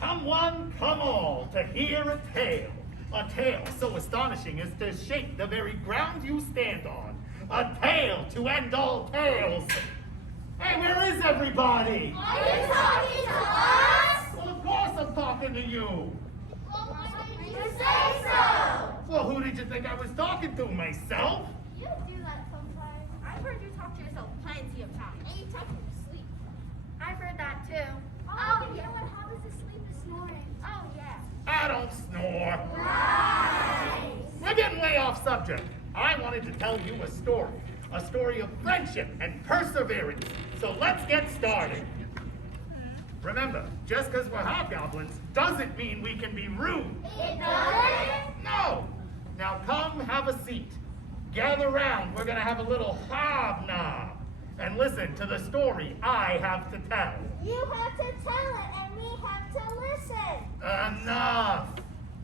Come one, come all, to hear a tale so astonishing as to shake the very ground you stand on, a tale to end all tales. Hey, where is everybody? Are you talking to us? Well, of course I'm talking to you. Well, why didn't you say so? Well, who did you think I was talking to, myself? You do that sometimes. I've heard you talk to yourself plenty of times. And you talk in your sleep. I've heard that too. Oh, you know what happens to sleep is snoring. Oh, yeah. I don't snore. Right. We're getting way off subject. I wanted to tell you a story of friendship and perseverance. So let's get started. Remember, just because we're hobgoblins doesn't mean we can be rude. It doesn't? No. Now come have a seat. Gather round. We're going to have a little hobnob. And listen to the story I have to tell. You have to tell it, and we have to listen. Enough.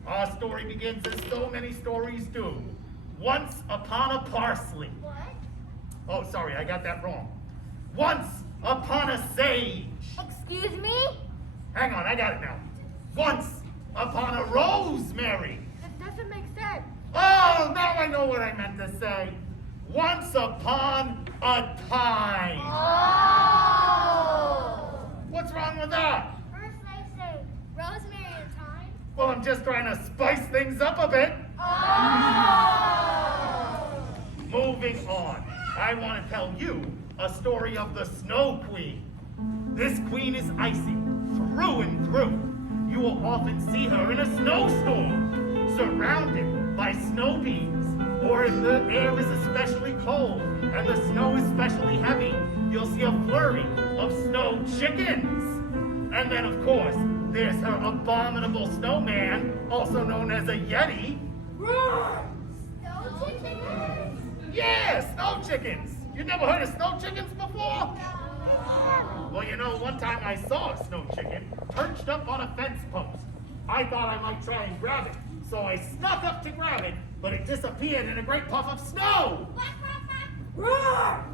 Our story begins as so many stories do. Once upon a parsley. What? Oh, sorry, I got that wrong. Once upon a sage. Excuse me? Hang on, I got it now. Once upon a rosemary. That doesn't make sense. Oh, now I know what I meant to say. Once upon a time. Oh! What's wrong with that? First they say rosemary and thyme. Well, I'm just trying to spice things up a bit. Oh! Moving on, I want to tell you a story of the Snow Queen. This queen is icy, through and through. You will often see her in a snowstorm, surrounded by snow beams, or if the air is especially cold and the snow is especially heavy, you'll see a flurry of snow chickens. And then, of course, there's her abominable snowman, also known as a Yeti. Snow chickens? Yeah, snow chickens. You never heard of snow chickens before? Well, you know, one time I saw a snow chicken perched up on a fence post. I thought I might try and grab it, so I snuck up to grab it, but it disappeared in a great puff of snow. Roar!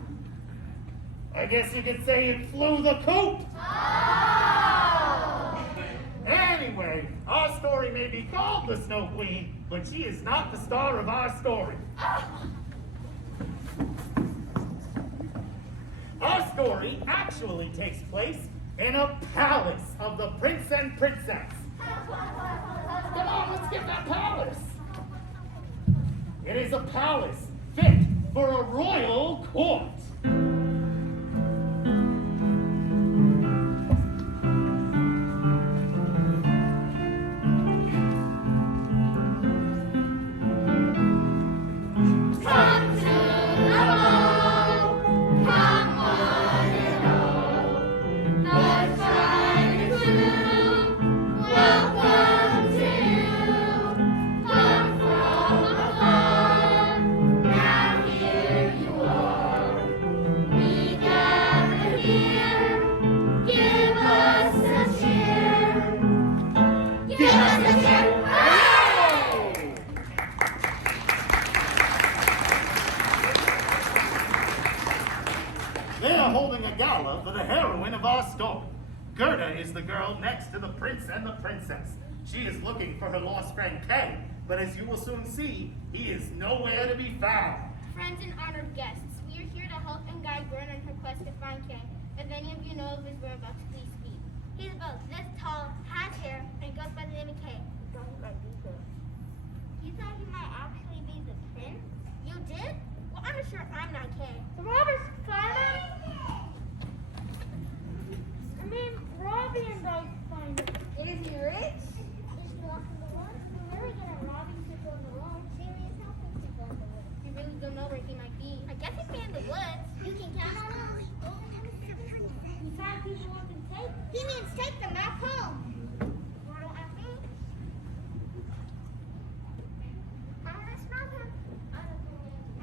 I guess you could say it flew the coop. Oh! Anyway, our story may be called the Snow Queen, but she is not the star of our story. Our story actually takes place in a palace of the prince and princess. Come on, let's get that palace. It is a palace fit for a royal court. They are holding a gala for the heroine of our story. Gerda is the girl next to the prince and the princess. She is looking for her lost friend Kay, but as you will soon see, he is nowhere to be found. Friends and honored guests, we are here to help and guide Gerda in her quest to find Kay. If any of you know of his whereabouts, please speak. He's about this tall, has hair, and goes by the name of Kay. Don't let me go. You thought he might actually be the prince? You did? Well, I'm sure I'm not Kay. The robbers found him? I mean, Robbie and I find him. Is he rich? Is he walking the road? We're really gonna rob him to go on the road. Serious, how could he go on the road? We really don't know where he might be. I guess he'd be in the woods. You can count on him. We found people who can take. He means take them back home. Why don't I think? I haven't smelled him. I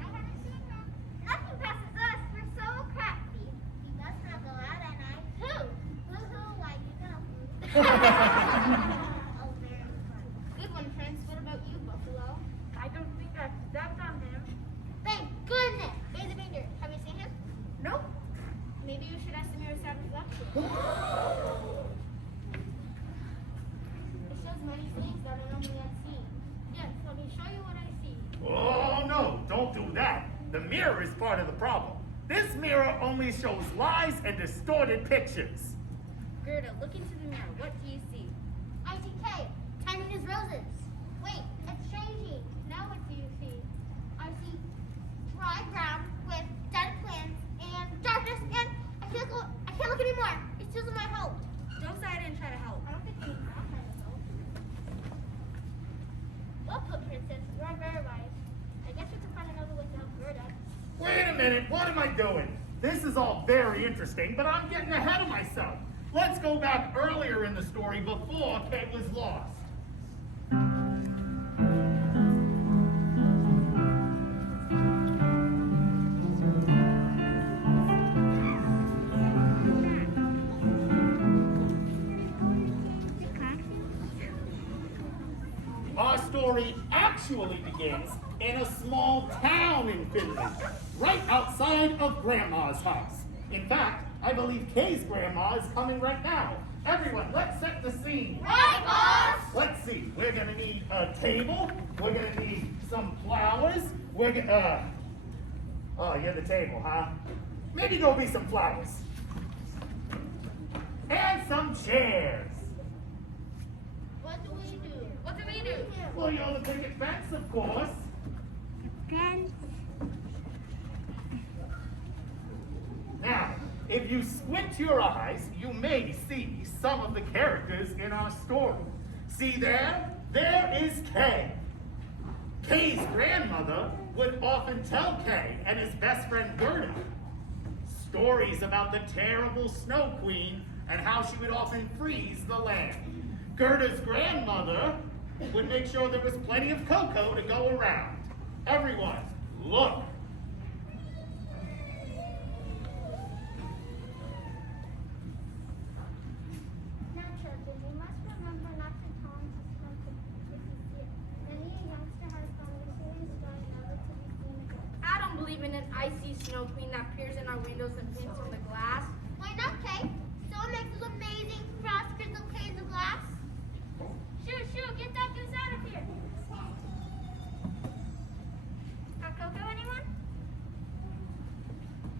haven't seen him. Nothing passes us. We're so crafty. He does not go out at night. Who? Who? Why you know? Oh, very fun. many things that I normally have seen. Yes, let me show you what I see. Oh, no, don't do that. The mirror is part of the problem. This mirror only shows lies and distorted pictures. Gerda, look into the mirror. What do you see? I see Kay, tending his roses. Wait, it's changing. Now what do you see? I see dry ground with dead plants and darkness, and I can't look anymore. It's just my hope. Don't say I didn't try to help. I don't think you need that kind of help. Well put, Princess. You are very wise. I guess we can find another way to help Gerda. Wait a minute, what am I doing? This is all very interesting, but I'm getting ahead of myself. Let's go back earlier in the story before Kay was lost. Our story actually begins in a small town in Finland, right outside of Grandma's house. In fact, I believe Kay's grandma is coming right now. Everyone, let's set the scene. Right, boss! Let's see, we're gonna need a table, we're gonna need some flowers, oh, you're the table, huh? Maybe there'll be some flowers. And some chairs. What do we do? What do we do? Well, you're the picket fence, of course. Now, if you squint your eyes, you may see some of the characters in our story. See there? There is Kay. Kay's grandmother would often tell Kay and his best friend Gerda stories about the terrible Snow Queen and how she would often freeze the land. Gerda's grandmother would make sure there was plenty of cocoa to go around. Everyone, look. Now, children, we must remember not to taunt the snow if we see it. Many a youngster has gone into a story never to be seen again. I don't believe in an icy snow queen that peers in our windows and paints on the glass. Why not, Kay? So it makes those amazing frost crystal panes of glass. Shoo, get that goose out of here. Got cocoa, anyone?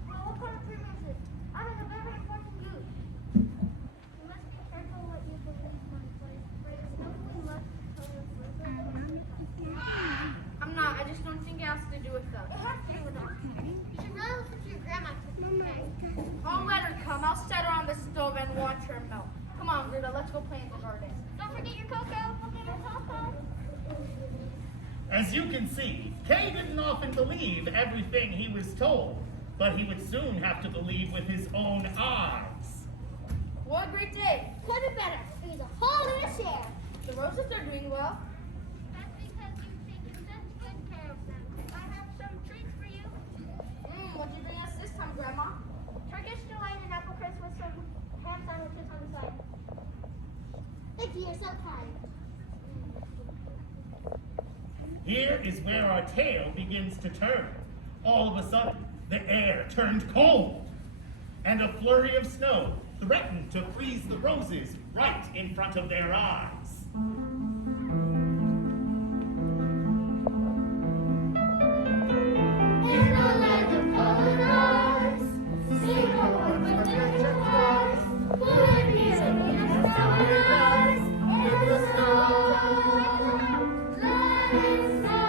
Well, what kind of cream is it? I have a very important goose. You must be careful what you believe, my boy. For the snow queen must tell the truth. I'm not. I just don't think it has to do with us. It has to do with us. You should really listen to your grandma, okay? I'll let her come. I'll set her on the stove and watch her melt. Come on, Gerda, let's go play in the garden. Don't forget your cocoa. We'll get your cocoa. As you can see, Kay didn't often believe everything he was told, but he would soon have to believe with his own eyes. What a great day. Could be better. There's a hole in a chair. The roses are doing well. That's because you've taken such good care of them. I have some treats for you. What'd you bring us this time, Grandma? Turkish delight and apple crisp with some ham sandwiches on the side. Thank you, you're so kind. Here is where our tale begins to turn. All of a sudden, the air turned cold, and a flurry of snow threatened to freeze the roses right in front of their eyes. In a land of colored rose, sing a word with little hearts, full of bees and bees flowers, in the snow. Let it snow,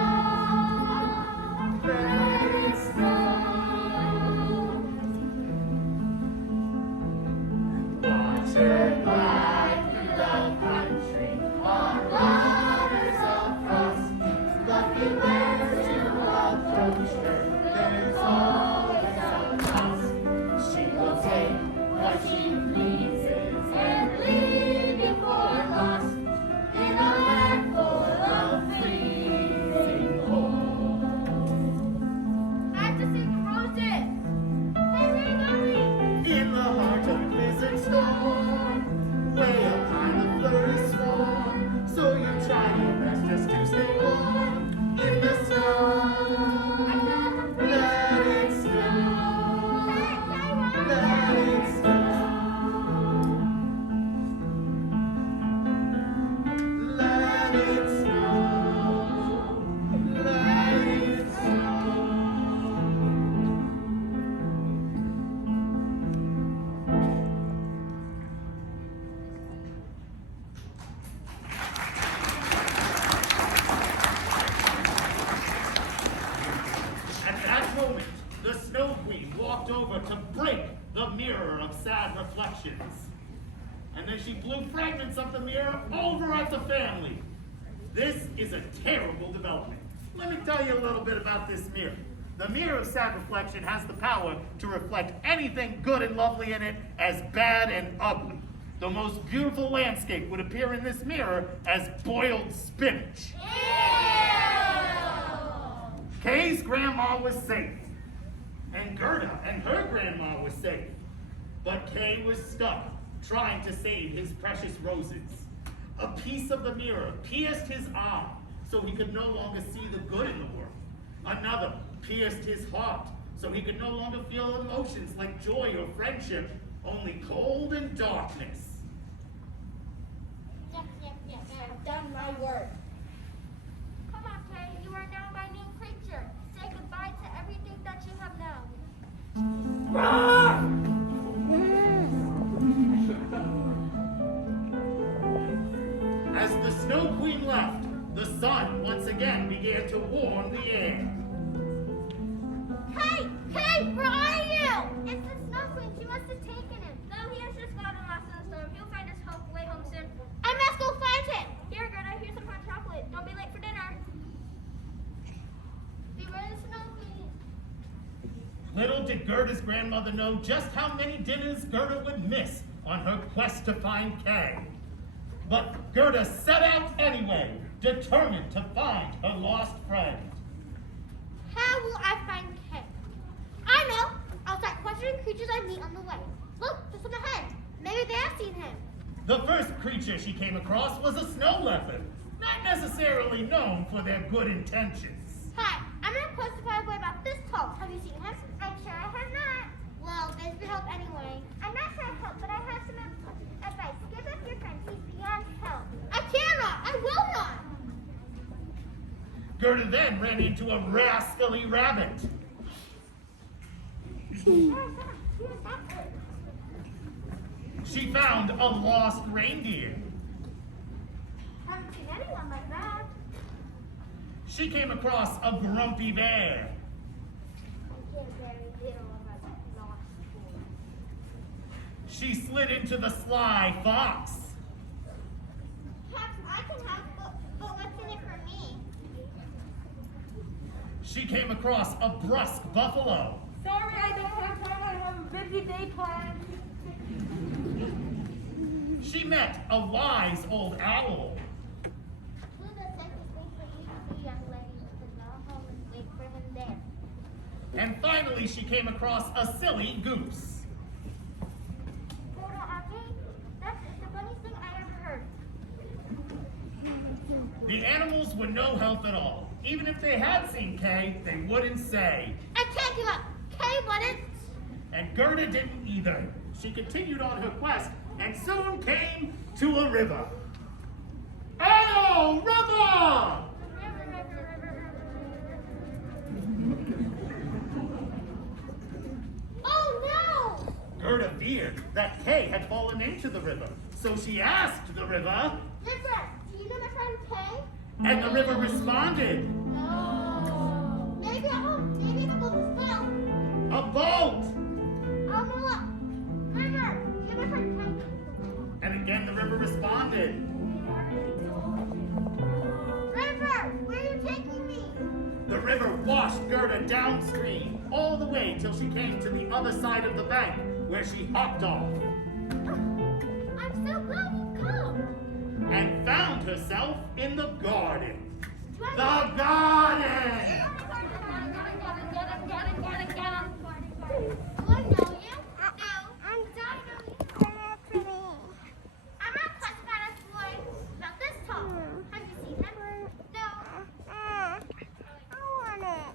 let it snow. Watch it glide through the country on Let it snow. Let it snow. At that moment, the Snow Queen walked over to break the mirror of sad reflections. And then she blew fragments of the mirror over at the family. This is a terrible development. Let me tell you a little bit about this mirror. The mirror of sad reflection has the power to reflect anything good and lovely in it as bad and ugly. The most beautiful landscape would appear in this mirror as boiled spinach. Kay's grandma was safe, and Gerda and her grandma was safe. But Kay was stuck, trying to save his precious roses. A piece of the mirror pierced his eye, so he could no longer see the good in the world. Another pierced his heart, so he could no longer feel emotions like joy or friendship, only cold and darkness. Yes, I have done my work. Come on, Kay. You are now my new creature. Say goodbye to everything that you have known. As the Snow Queen left, the sun once again began to warm the air. Kay, where are you? It's the Snow Queen. She must have taken him. No, he has just gotten lost in the storm. He'll find his way home soon. I must go find him. Here, Gerda, here's some hot chocolate. Don't be late for dinner. Beware the Snow Queen. Little did Gerda's grandmother know just how many dinners Gerda would miss on her quest to find Kay. But Gerda set out anyway, determined to find her lost friend. How will I find Kay? I know. I'll start questioning creatures I meet on the way. Look, there's some ahead. Maybe they have seen him. The first creature she came across was a snow leopard, not necessarily known for their good intentions. Hi, I'm in a quest to find a boy about this tall. Have you seen him? I'm sure I have not. Well, thanks for help anyway. I'm not sure I help, but I have some advice. Give up your friend. He's beyond help. I cannot. I will not. Gerda then ran into a rascally rabbit. She found a lost reindeer. Haven't seen anyone like that. She came across a grumpy bear. I care very little about that lost boy. She slid into the sly fox. Perhaps I can help, but what's in it for me? She came across a brusque buffalo. Sorry, I don't have time. I have a busy day planned. She met a wise old owl. To the safest thing for you to do, young lady, is to go home and wait for him there. And finally, she came across a silly goose. That's the funniest thing I ever heard. The animals were no help at all. Even if they had seen Kay, they wouldn't say. I can't give up. Kay wouldn't. And Gerda didn't either. She continued on her quest and soon came to a river. Oh, river! Oh no! Gerda feared that Kay had fallen into the river, so she asked the river, River, do you know my friend Kay? and the river responded, No. Maybe the boat is filled. a boat! I'll go up. River, do you know my friend Kay? And again the river responded. River, where are you taking me? The river washed Gerda downstream, all the way till she came to the other side of the bank, where she hopped off, I'm so glad you come. and found herself in the garden. Do I The garden! Do I know you? No. I'm Dino. I'm not classified as a boy. Not this tall. Have you seen him? No. I want it.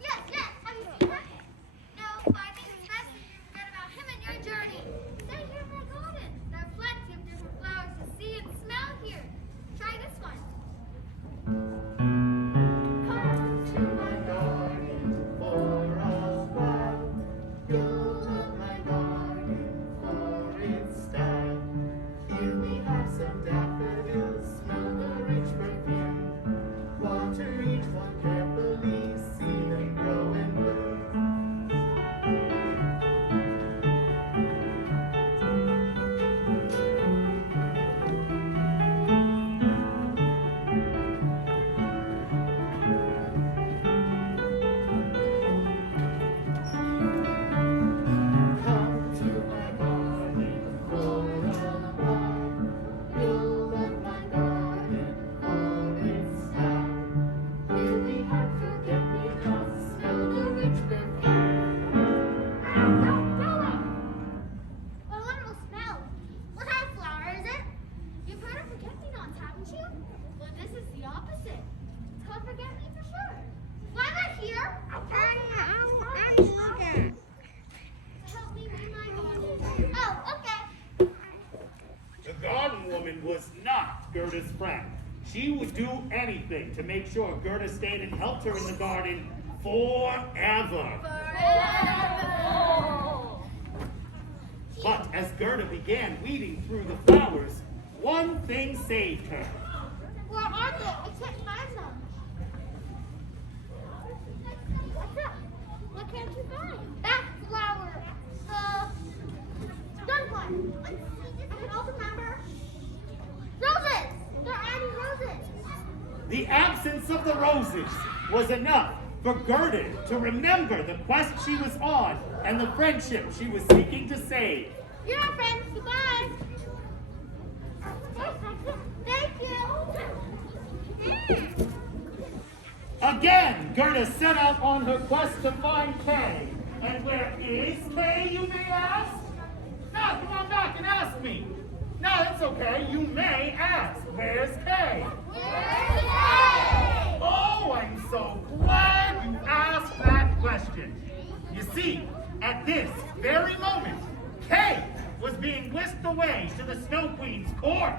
Yes. Have you seen him? No, but I think it's best that you forget about him and your journey. Stay here in my garden. There are plenty of different flowers to see and smell here. Try this one. Gerda's friend. She would do anything to make sure Gerda stayed and helped her in the garden forever. But as Gerda began weeding through the flowers, one thing saved her. Where are they? I can't find them. What's up? What can't you find? That flower. The done one. I can also remember. Roses! They're adding roses. The absence of the roses was enough for Gerda to remember the quest she was on and the friendship she was seeking to save. You're our friends. Goodbye. Thank you. Again, Gerda set out on her quest to find Kay. And where is Kay, you may ask? Now, come on back and ask me. No, it's okay. You may ask. Where's Kay? Where's Kay? Oh, I'm so glad you asked that question. You see, at this very moment, Kay was being whisked away to the Snow Queen's court.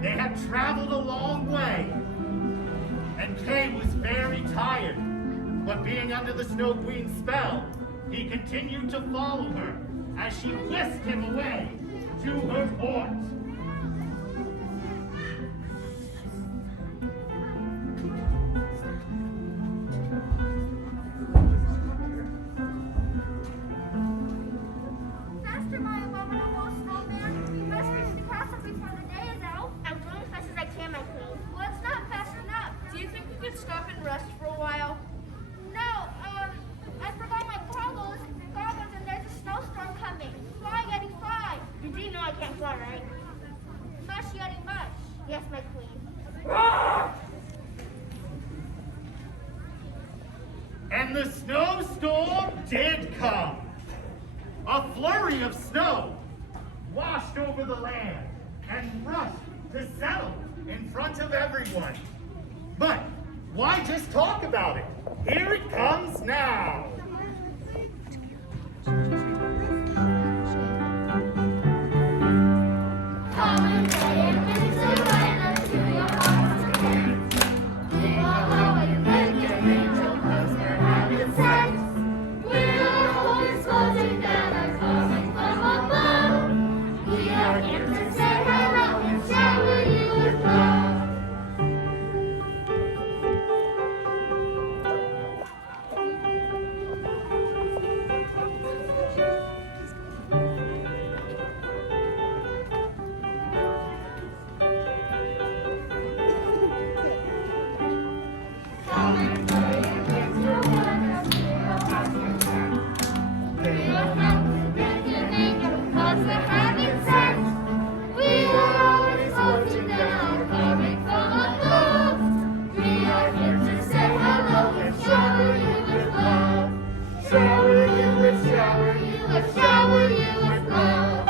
They had traveled a long way, and Kay was very tired. But being under the Snow Queen's spell, he continued to follow her as she whisked him away to her court. Faster, my abominable snowman. You must reach the castle before the day is out. I'm going as fast as I can, my queen. Well, it's not fast enough. Do you think we could stop and rest for a while? No, I forgot my goggles, and there's a snowstorm coming. Fly, Yeti, fly. You do know I can't fly, right? Mush, Yeti, mush. Yes, my queen. And the snowstorm did come. A flurry of snow washed over the land and rushed to settle in front of everyone. But why just talk about it? Here it comes now. Come and play and so right up to your heart's content. We will go and make your angel closer having sex. We are always floating down are coming from above. We are here to say hello and shower you with love. Come and play and get your wonderful heart's content. We are help to make your angel cause we're having sex. We are always floating down coming from above. We are here to say hello and shower you with love. Shower you with shower you with shower you with love.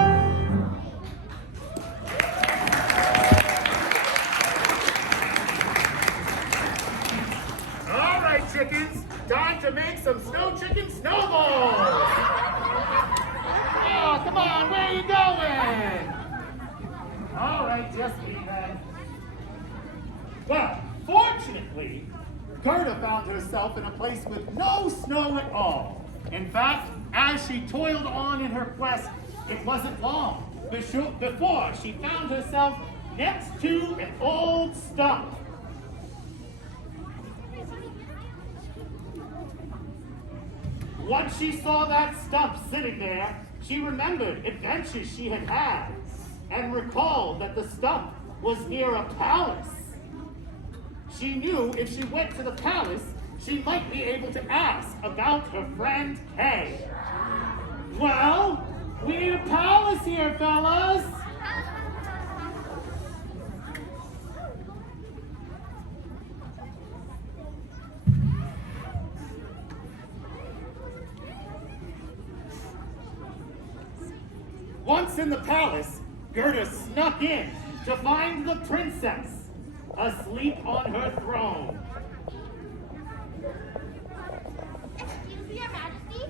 All right, chickens, time to make some snow chicken snowballs. Oh, come on, where are you going? All right, just me then. Well, fortunately, Gerda found herself in a place with no snow at all. In fact, as she toiled on in her quest, it wasn't long before she found herself next to an old stump. Once she saw that stump sitting there, she remembered adventures she had had and recalled that the stump was near a palace. She knew if she went to the palace, she might be able to ask about her friend Kay. Well, we need a palace here, fellas. Once in the palace, Gerda snuck in to find the princess asleep on her throne. Excuse me, Your Majesty.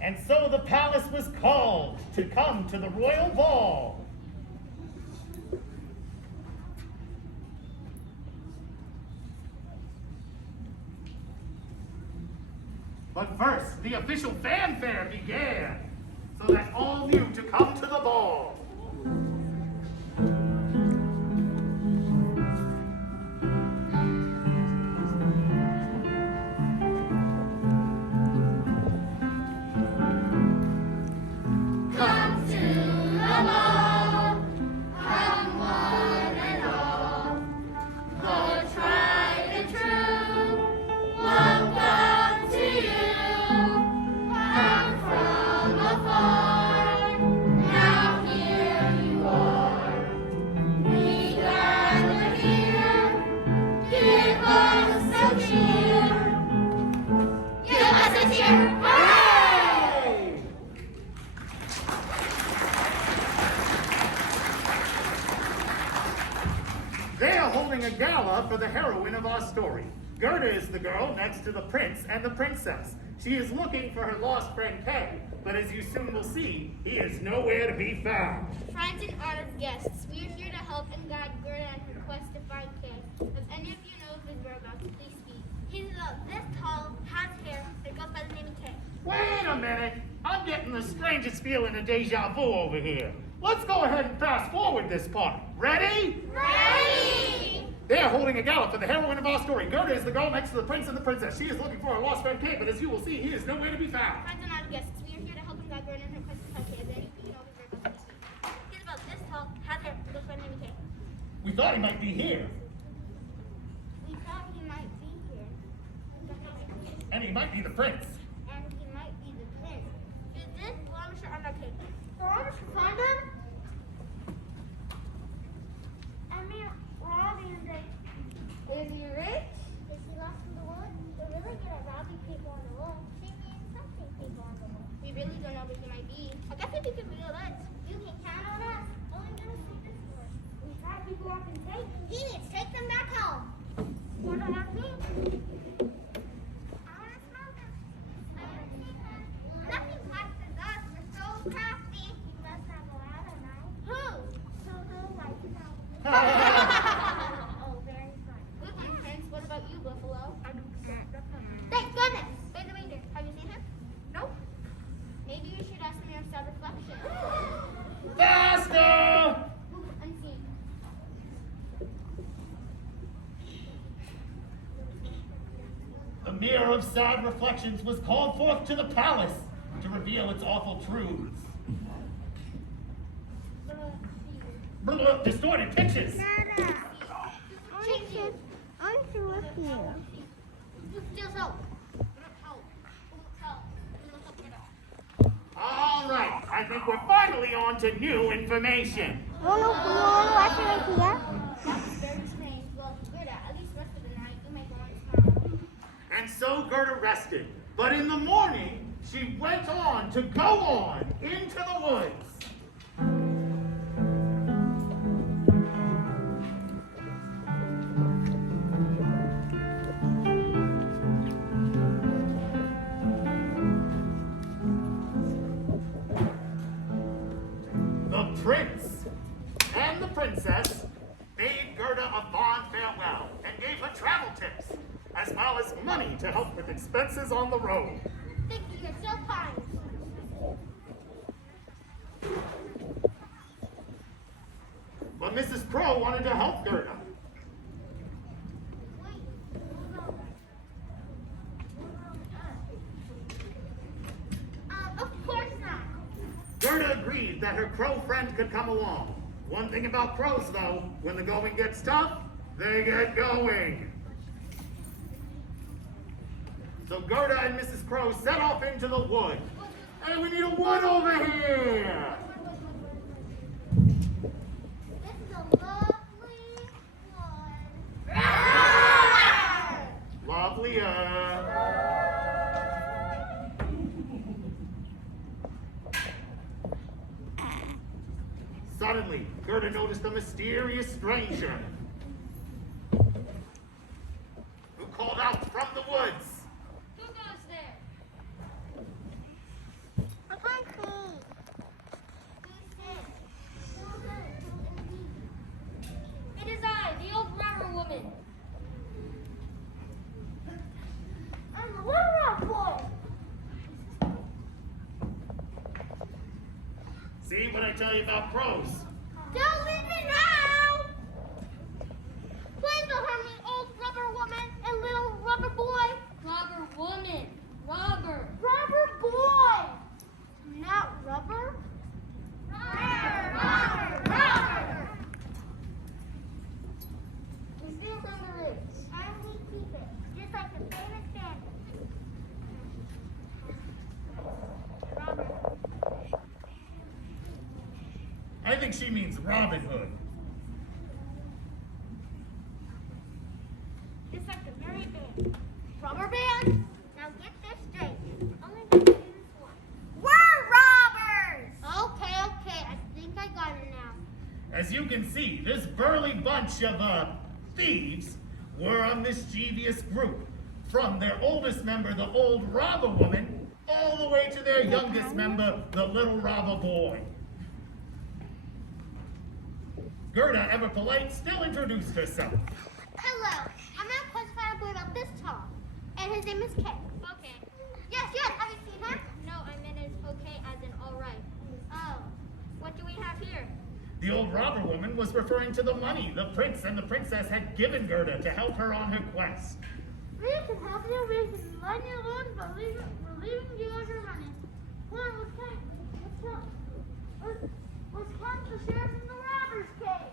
And so the palace was called to come to the royal ball. But first, the official fanfare began, so that all knew to come to the ball. They are holding a gala for the heroine of our story. Gerda is the girl next to the prince and the princess. She is looking for her lost friend Kay, but as you soon will see, he is nowhere to be found. Friends and honored guests, we are here to help and guide Gerda in her quest to find Kay. If any of you know of his whereabouts, please speak. He is about this tall, has hair, and goes by the name of Kay. Wait a minute! I'm getting the strangest feeling of deja vu over here. Let's go ahead and fast forward this part. Ready? Ready! They are holding a gala for the heroine of our story. Gerda is the girl next to the prince and the princess. She is looking for her lost friend Kay, but as you will see, he is nowhere to be found. Friends and honored guests, we are here to help and guide Gerda in her quest to find Kay. If any of you know of his whereabouts, please speak. He is about this tall, has hair, and goes by the name of Kay. We thought he might be here, We thought he might be here. and he might be the prince. And he might be the prince. Is this Flemish or Kay? Flemish find him? I mean, Robbie and they. Is he rich? Is he lost in the woods? We're really good at robbing people on the road. She means something people on the road. We really don't know where he might be. I guess if you could real it. You can count on us. All I'm gonna say this for. We try people off and take. He needs to take them back home. What do I do? I wanna smell them. I wanna see them. Nothing passes us. We're so crafty. You must have a lot of night. Who? So who like now? Oh, very fun. Good one, Prince. What about you, Buffalo? I do forget. Thank goodness. By the way, dear, have you seen him? Nope. Maybe you should ask him your self-reflection. Faster! Unseen. The mirror of sad reflections was called forth to the palace to reveal its awful truths. Distorted pictures. Aren't you with you? Just help. Help. All right, I think we're finally on to new information. Watch it here. That was very strange. Well, Gerda, at least rest of the night. You may go on tomorrow. And so Gerda rested, but in the morning, she went on to go on into the woods. The prince and the princess bade Gerda a fond farewell and gave her travel tips, as well as money to help with expenses on the road. Thank you. You're so kind. But Mrs. Crow wanted to help Gerda. Of course not. Gerda agreed that her crow friend could come along. One thing about crows, though, when the going gets tough, they get going. So Gerda and Mrs. Crow set off into the wood. Hey, we need a wood over here! This is a lovely one. Lovelier. Suddenly, Gerda noticed a mysterious stranger who called out from the woods. Who goes there? See what I tell you about crows? Don't leave me now! Please don't hurt me, old rubber woman and little rubber boy. Robber woman. Robber. Rubber boy! Not rubber? Rubber! We steal from the rich. And we keep it, just like the famous bandit. Robert. I think she means Robin Hood. Just like the very band. Rubber band? Now get this straight. Only the famous one. We're robbers! Okay, I think I got it now. As you can see, this burly bunch of thieves were a mischievous group. From their oldest member, the old robber woman, all the way to their youngest member, the little robber boy. Gerda, ever polite, still introduced herself. Hello, I'm not classified a boy about this tall. And his name is Kay. Okay. Yes, have you seen him? No, I meant it's okay as in alright. Oh, what do we have here? The old robber woman was referring to the money the prince and the princess had given Gerda to help her on her quest. We can help you, we can lend you loans, but we're leaving you all your money. Come on, let's count the shares in the robber's case.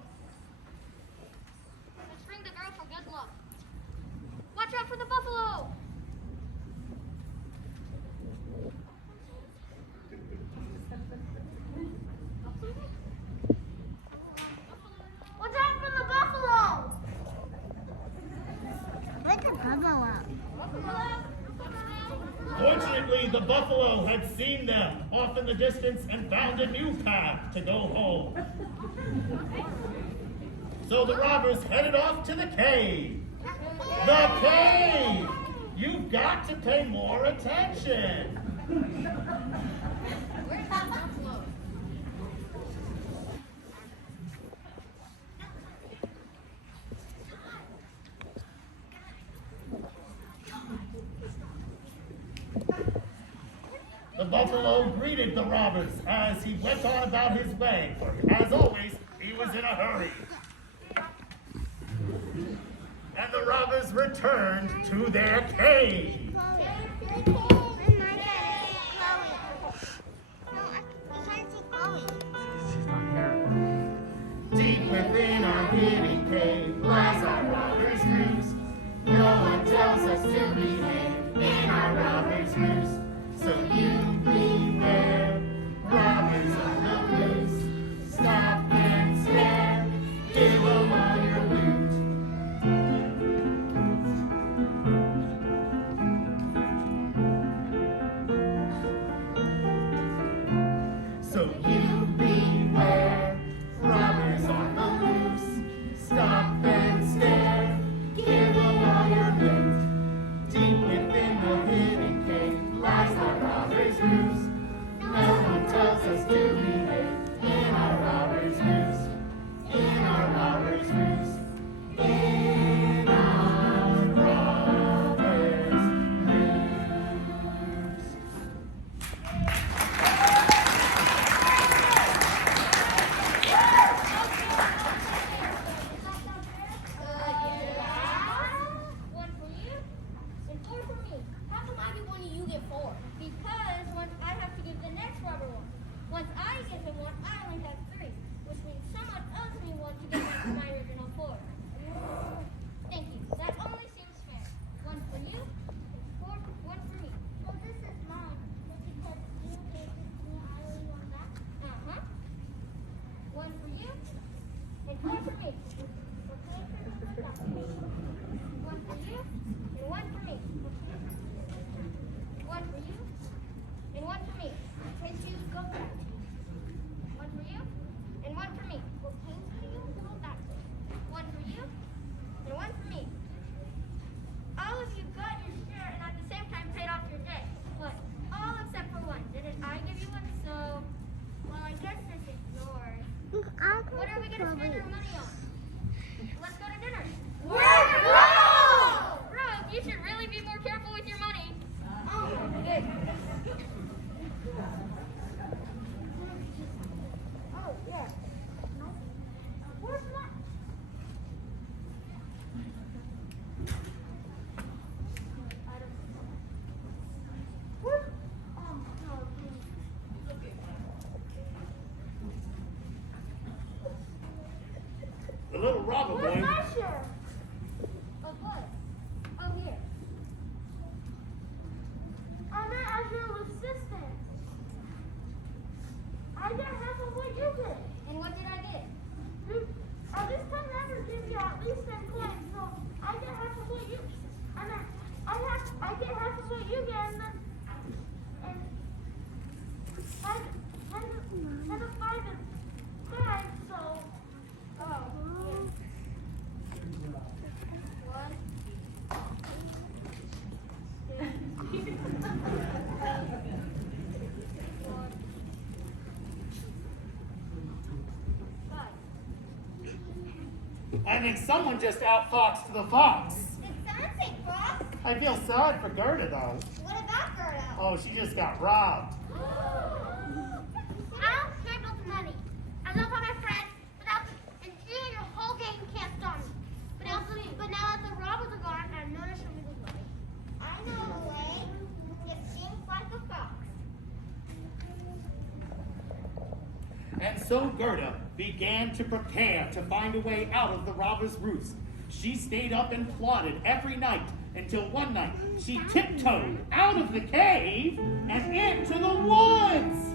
Let's ring the girl for good luck. Watch out for the buffalo! Watch out for the buffalo! What's a buffalo? Fortunately, the buffalo had seen them off in the distance and found a new path to go home. So the robbers headed off to the cave. The cave! You've got to pay more attention. Where's the buffalo? The buffalo greeted the robbers as he went on about his way, for as always, he was in a hurry. And the robbers returned to their cave. Deep within our hidden cave lies our robber's roost. No one tells us to behave in our robber's roost. So you beware, robbers on the loose. Stop and stare, give 'em all your loot. So you beware, robbers on the loose. Stop and stare, give 'em all your loot. Deep within the hidden cave lies our robber's roost. No one tells us to behave in our robber's roost. In our robber's roost. In our robber's roost. One for you and four for me. How come I get one and you get four? Because once I have to give the next robber one. Once I give him one, I only have three, which means someone else may want to get my original four. Thank you. That only seems fair. One for you, one for me. Well, this is mine. But because you gave it to me, I owe you one back. Uh-huh. One for you and one for me. Okay, One for you and one for me. One for you and one for me. can you go back? One for you and one for me. Okay, so you go back. One for you and one for me. All of you got your share and at the same time paid off your debt. But all except for one. Didn't I give you one? So, well, I guess this is yours. What are we going to spend our money on? Let's go to dinner. We're broke! Brooke, you should really be more careful with your money. I think someone just outfoxed the fox. Did someone say fox? I feel sorry for Gerda, though. What about Gerda? Oh, she just got robbed. I'll handle the money. I love all my friends, and you and your whole gang can't stop me. But now that the robbers are gone, I know to show me the way. I know the way. It seems like a fox. And so Gerda began to prepare to find a way out of the robber's roost. She stayed up and plotted every night until one night she tiptoed out of the cave and into the woods.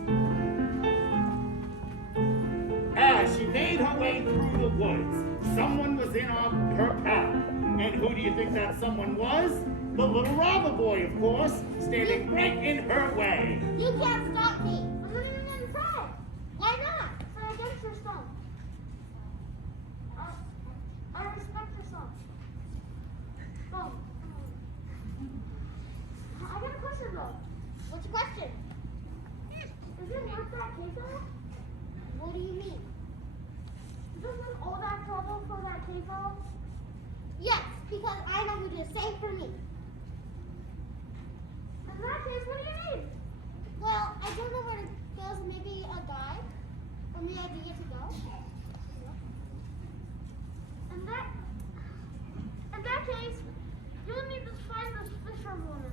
As she made her way through the woods, someone was in her path. And who do you think that someone was? The little robber boy, of course, standing right in her way. You can't stop me. I'm not even going to try. Why not? So I guess your son. I respect your son. Oh. I got a question though. What's your question? Is it worth that cake off? What do you mean? Doesn't all that trouble for that cake off? Yes, because I know who did the same for me. In that case, what do you mean? Well, I don't know where it goes. Maybe a guide? Or maybe I can get to go? In that case, you'll need to find this fisherwoman.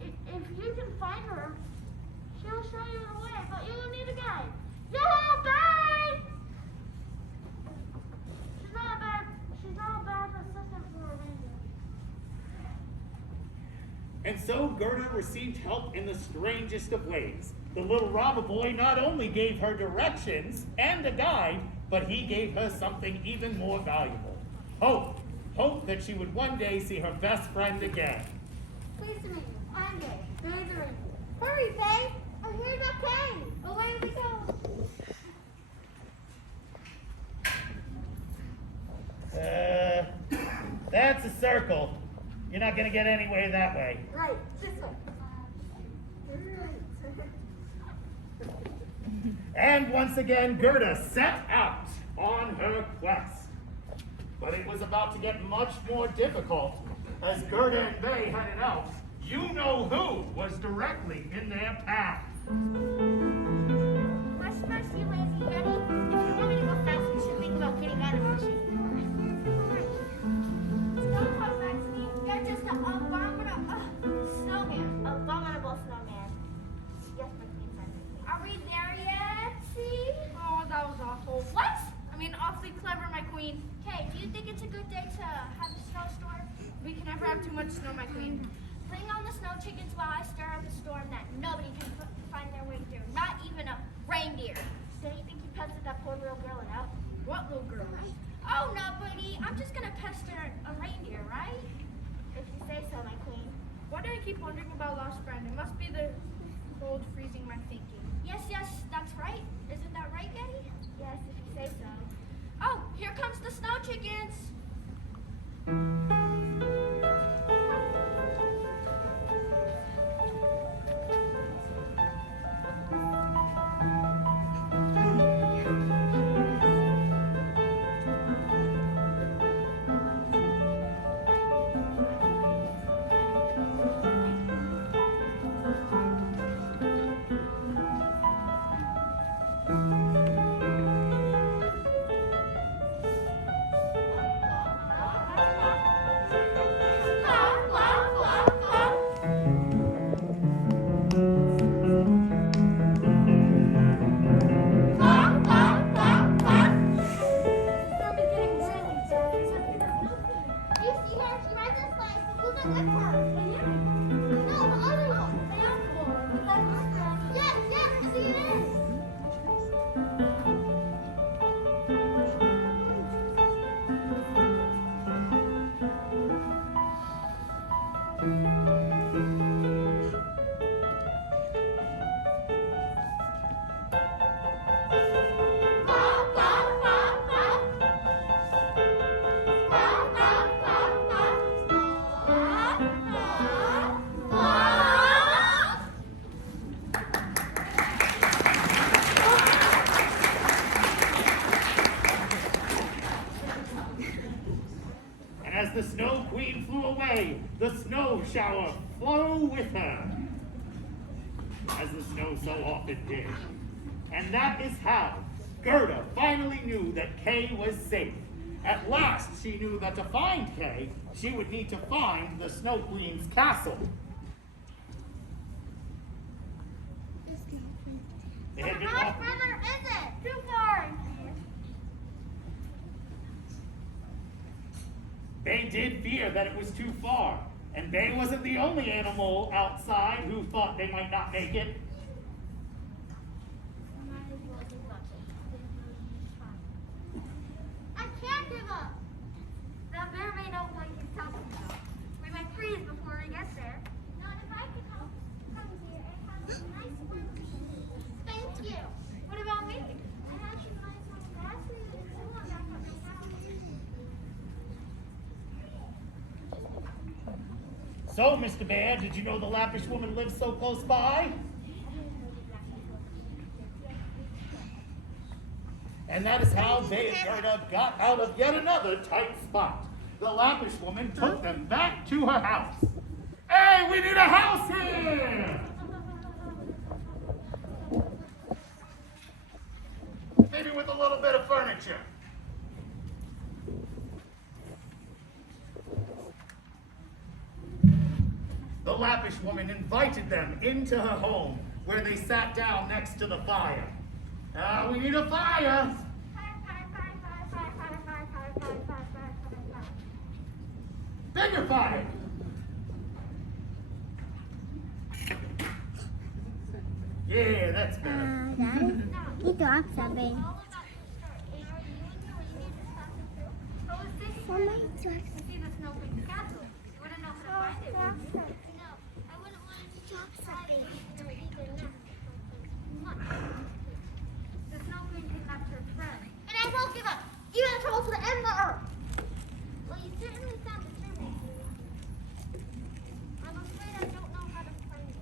If you can find her, she'll show you the way, but you will need a guide. Yo-ho, bye! She's not a bad assistant for a ranger. And so Gerda received help in the strangest of ways. The little robber boy not only gave her directions and a guide, but he gave her something even more valuable. Hope. Hope that she would one day see her best friend again. Pleased to meet you. I'm Faye. Faye the ranger. Hurry, Faye! I'm here to Kane. Away we go. That's a circle. You're not gonna get anywhere that way. Right, this way. And once again, Gerda set out on her quest. But it was about to get much more difficult. As Gerda and May headed out, you know who was directly in their path. Much, you lazy Betty. If you want me to go fast, you should think about getting out of the machine. Don't talk back to me. You're just an abominable snowman. Yes, my queen friend. Are we there yet? See? Oh, that was awful. What? I mean, awfully clever, my queen. Okay, do you think it's a good day to have a snowstorm? We can never have too much snow, my queen. Bring on the snow chickens while I stir up a storm that nobody can find their way through. Not even a reindeer. Don't you think you pested that poor little girl enough? What little girl? Oh, nobody. I'm just gonna pester a reindeer, right? If you say so, my queen. Why do I keep wondering about lost friend? It must be the cold freezing my thinking. Yes, that's right. Isn't that right, Getty? Yes, if you say so. Oh, here comes the snow chickens. As the Snow Queen flew away, the snow shower flew with her, as the snow so often did. And that is how Gerda finally knew that Kay was safe. At last, she knew that to find Kay, she would need to find the Snow Queen's castle. They had been How much further is it? Too far. They did fear that it was too far, and they wasn't the only animal outside who thought they might not make it. I can't give up. That bear may know what he's talking about. We might freeze before he gets there. Not if I could help come here and have a nice one. Thank you. What about me? I had some nice one grass for you to chew on back at my house. So, Mr. Bear, did you know the Lappish woman lives so close by? And that is how they and Gerda got out of yet another tight spot. The Lappish woman took them back to her house. Hey, we need a house here! Maybe with a little bit of furniture. The Lappish woman invited them into her home, where they sat down next to the fire. We need a fire! Bigger fire! Yeah, that's better. Daddy, he dropped something. Somebody dropped See the Snow Queen's castle. You wouldn't know how to find it, would you? No, I wouldn't want to drop something. The Snow Queen kidnapped her friend. And I won't give up, even if it falls to the end of the earth. Well, you certainly sound determined. I'm afraid I don't know how to find it.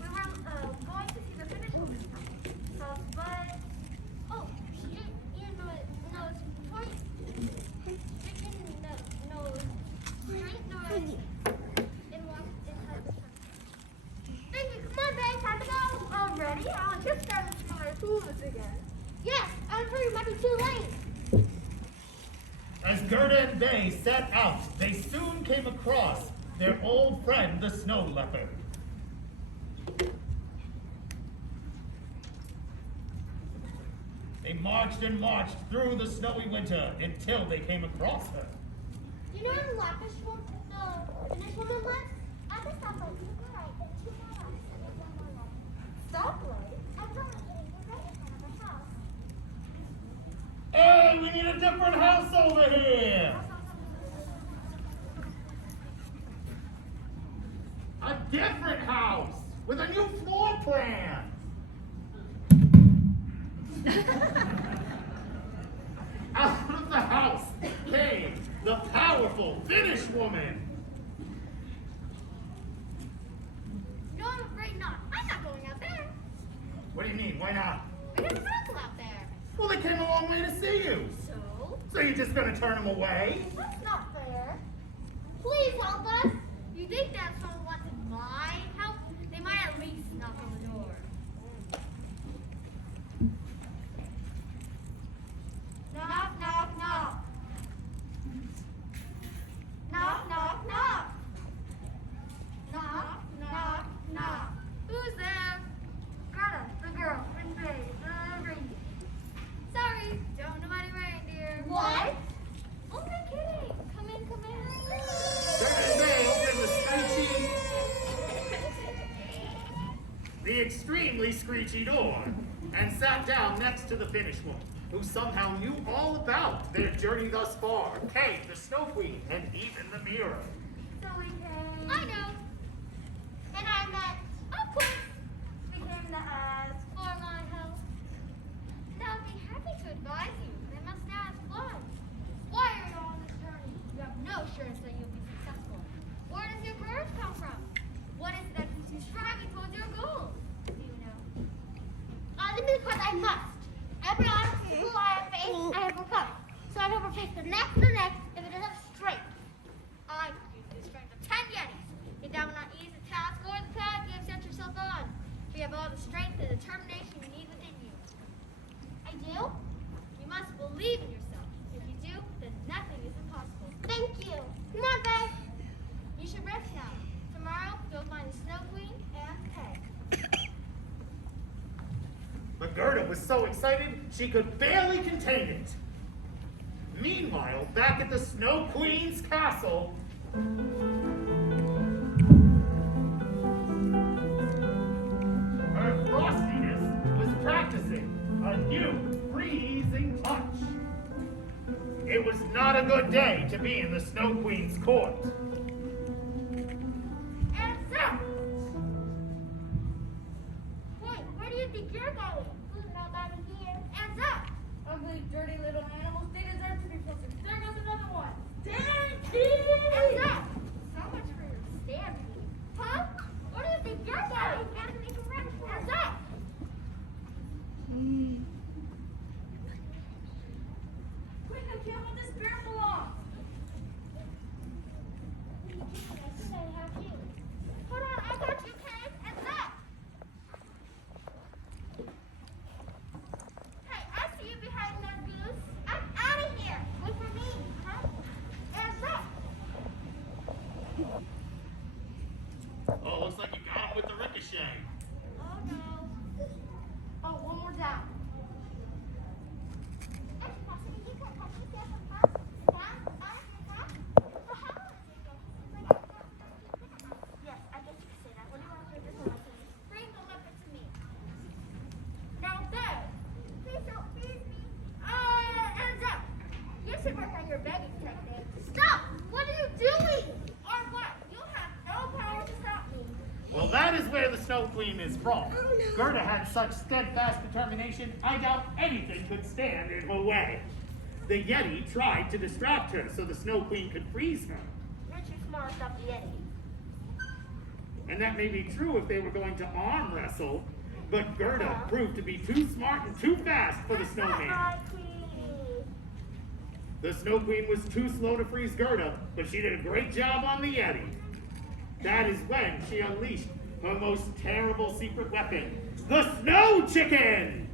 We were going to see the Finnish woman's house, but Oh, you know it. No, it's point. Chicken, no, strength, no. In one, in her. Thank you. Come on, babe. Time to go. already? I was just starting to my tools again. Yes, I'm afraid it might be too late. As Gerda and they set out, they soon came across their old friend, the snow leopard. They marched and marched through the snowy winter until they came across her. You know where the Lappish woman, the Finnish woman lives? At the stoplight, you go right, then two more left, and then one more left. Stoplight? I'm going to get right in front of the house. Hey, we need a different house over here! A different house with a new floor plan! Out of the house came the powerful Finnish woman. No, I'm afraid not. I'm not going out there. What do you mean? Why not? There's a castle out there. Well, they came a long way to see you. So? So you're just gonna turn them away? That's not fair. Please help us. You think that if someone wanted my help, they might at least knock on the door. Knock, knock, knock. Knock, knock, knock. Knock, knock, knock. Who's there? Greta, the girl, and Faye, the reindeer. Sorry. Don't know any reindeer. What? Only kidding. Come in, come in. And they opened the extremely screechy door and sat down next to the Finnish woman, who somehow knew all about their journey thus far, Kay, the Snow Queen, and even the mirror. So we came. I know. And I met, of course, We came to ask. for my help. And I'll be happy to advise you. They must ask why. Why are you on this journey? You have no assurance that you'll be successful. Where does your courage come from? What is it that keeps you striving towards your goals? Do you know? Only because I must. Every honest school I have The next, if it doesn't have strength, I could use the strength of 10 Yetis. If that will not ease the task or the path you have set yourself on, we have all the strength and determination you need within you. I do? You must believe in yourself. If you do, then nothing is impossible. Thank you. Come on, babe. You should rest now. Tomorrow, you'll find the Snow Queen and Kay. But Gerda was so excited, she could barely contain it. Meanwhile, back at the Snow Queen's castle, her frostiness was practicing a new freezing touch. It was not a good day to be in the Snow Queen's court. And so, wait, where do you think you're going? Who's nobody here? And so, Ugly, dirty little animals. They deserve to be posted. There goes another one. and so, so much for your stampede. Huh? Where do you think you're going? Anthony from Redford. And so, Quick, I can't let this bear belong. hold on, I got you, Kay. And so, hey, I see you behind that goose. I'm out of here. Wait for me, huh? And so, Oh, looks like you got him with the ricochet. oh no. Oh, one more down. Yes, I guess you could say that. What do you want to do this one? Bring the leopard to me. Now there. Please don't freeze me. And up. You should work on your begging technique. Stop! What are you doing? Or what? You have no power to stop me. Well, that is where the Snow Queen is from. Gerda had such steadfast determination, I doubt anything could stand in her way. The Yeti tried to distract her so the Snow Queen could freeze her. You're too smart to stop the Yeti. And that may be true if they were going to arm wrestle, but Gerda proved to be too smart and too fast for the snowman. Hi, Queenie. The Snow Queen was too slow to freeze Gerda, but she did a great job on the Yeti. That is when she unleashed her most terrible secret weapon, the Snow Chickens!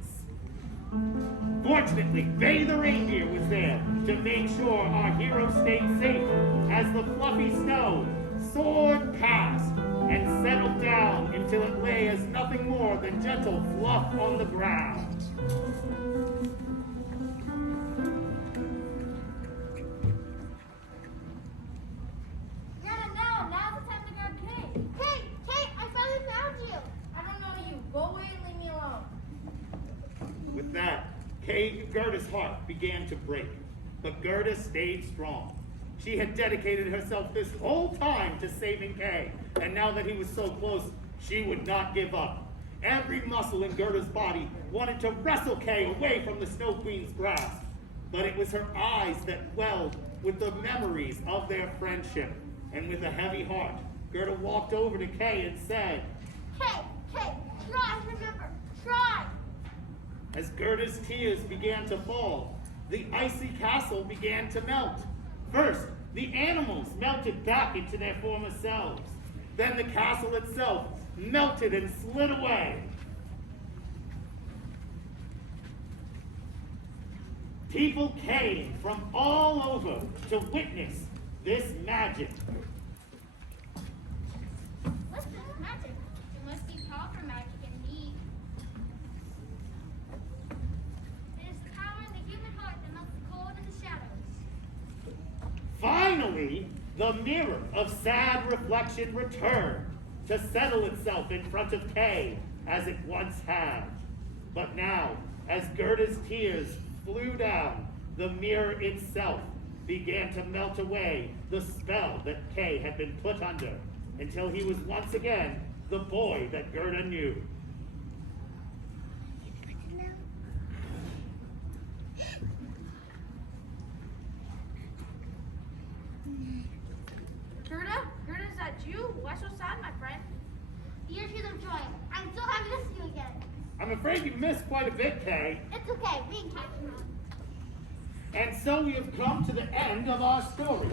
Fortunately, Bay the reindeer was there to make sure our hero stayed safe as the fluffy snow soared past and settled down until it lay as nothing more than gentle fluff on the ground. Now's the time to grab Kay. Hey, Kay, I finally found you. I don't know you. Go away and leave me alone. With that, Gerda's heart began to break, but Gerda stayed strong. She had dedicated herself this whole time to saving Kay, and now that he was so close, she would not give up. Every muscle in Gerda's body wanted to wrestle Kay away from the Snow Queen's grasp, but it was her eyes that welled with the memories of their friendship. And with a heavy heart, Gerda walked over to Kay and said, Kay, try, remember, try. as Gerda's tears began to fall, the icy castle began to melt. First, the animals melted back into their former selves. Then the castle itself melted and slid away. People came from all over to witness this magic. What's this magic? It must be powerful magic indeed. It is the power in the human heart that melts the cold in the shadows. Finally, the mirror of sad reflection returned to settle itself in front of Kay as it once had. But now, as Gerda's tears flew down, the mirror itself began to melt away the spell that Kay had been put under, until he was once again the boy that Gerda knew. Gerda, is that you? Why so sad, my friend? You're tears of joy. I'm so happy to see you again. I'm afraid you missed quite a bit, Kay. It's okay, we can catch him up. And so we have come to the end of our story.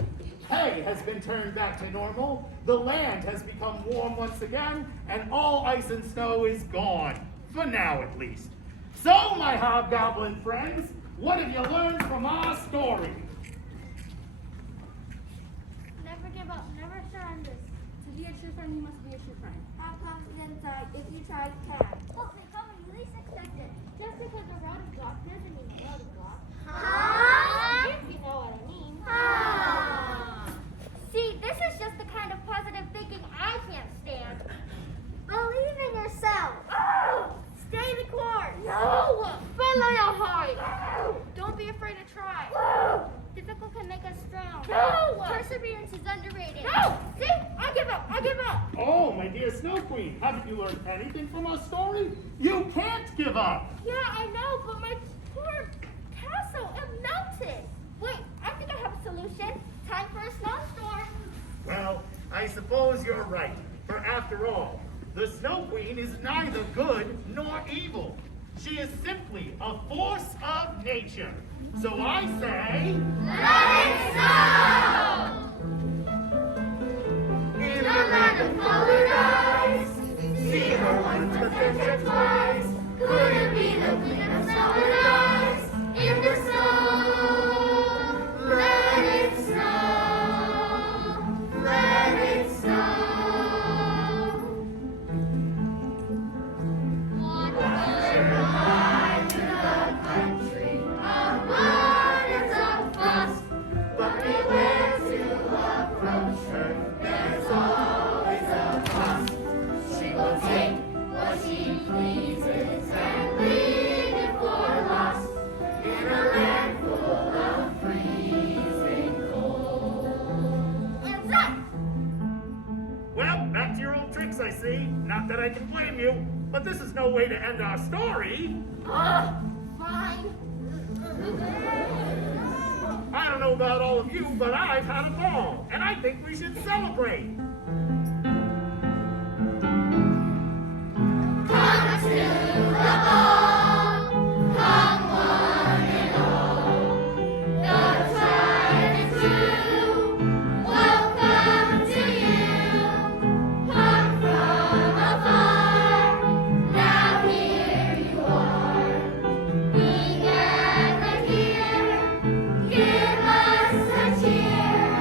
Hay has been turned back to normal, the land has become warm once again, and all ice and snow is gone, for now at least. So, my hobgoblin friends, what have you learned from our story? Never give up, never surrender. To be a true friend, you must be a true friend. Have confidence that if you try, you can. Look, they come when you least expect it. Just because the road is blocked doesn't mean the road is blocked. Huh? If you know what I mean. See, this is just the kind of positive thinking I can't stand. Believe in yourself. Stay the course. No. Follow your heart. Don't be afraid to try. Difficult can make us strong. No. Perseverance is underrated. No! See? I give up. I give up. Oh, my dear Snow Queen, haven't you learned anything from our story? You can't give up. Yeah, I know, but my poor castle, it melted. Wait, I think I have a solution. Time for a snowstorm. Well, I suppose you're right, for after all, the Snow Queen is neither good nor evil. She is simply a force of nature. So I say, Let it snow! in a land of colored eyes, see her once but then check twice. Could it be the gleam of snow and ice in the snow? Let it snow! Let it snow! Watch her ride to the country of wonders of frost, but beware to approach her. There's always a cost. She will take what she pleases and leave it for lost in a land full of freezing cold. And that. Well, back to your old tricks, I see. Not that I can blame you, but this is no way to end our story. Fine. I don't know about all of you, but I've had a ball, and I think we should celebrate. Come to the ball, come one and all. The tried and true, welcome to you. Come from afar, now here you are. We gather here, give us a cheer.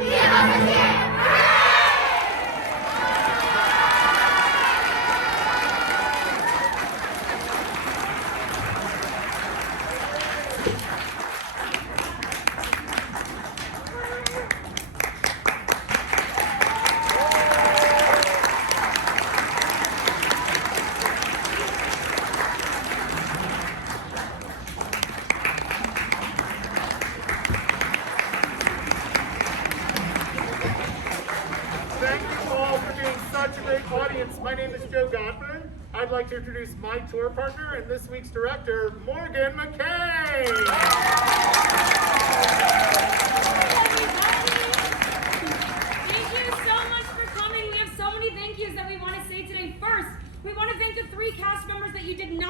Give us a cheer! Thank you all for being such a great audience. My name is Joe Godfrey. I'd like to introduce my tour partner and this week's director, Morgan McKay. Thank you so much for coming. We have so many thank yous that we want to say today. First, we want to thank the 3 cast members that you did not